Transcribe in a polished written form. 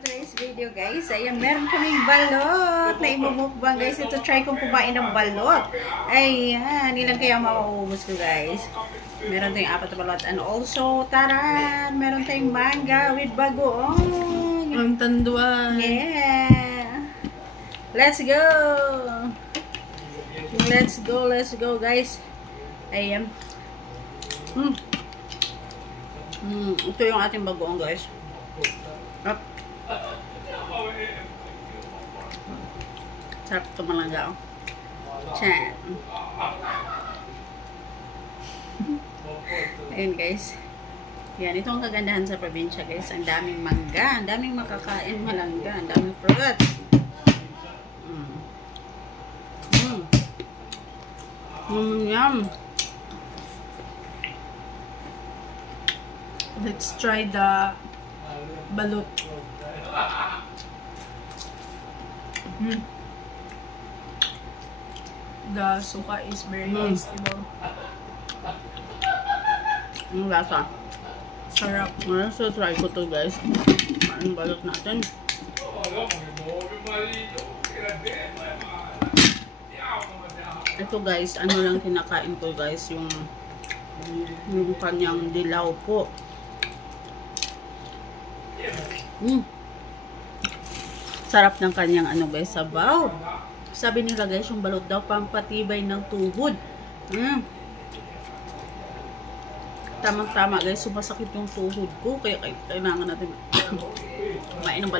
today's video guys. Ayan, meron kaming balot na imumukbang guys. Ito try kong kumain ng balot. Ayan, ilan kaya mauubos ko guys. Meron tayong 4 na balot. And also, taran, meron tayong manga with bagoong. Ang tanduan. Yeah. Let's go. Let's go guys. Ayan. Ito yung ating bagoong guys. Up. Sarap ito malangga. Chan. Ayan guys. Yan, ito ang kagandahan sa probinsya guys. Ang daming mangga, ang daming makakain malangga, ang daming fruit. Yum. Let's try the balut. The suka is very tasty though. Ang lasa. Sarap. So try ko to guys. Ang balot natin. Ito guys, ano lang kinakain ko guys, yung kanyang dilaw po. Sarap ng kanyang ano guys, sabaw. Sabi nila guys, yung balot daw pampatibay ng tuhod. Tamang-tama guys, sumasakit yung tuhod ko, kaya kailangan natin kumain ng balot.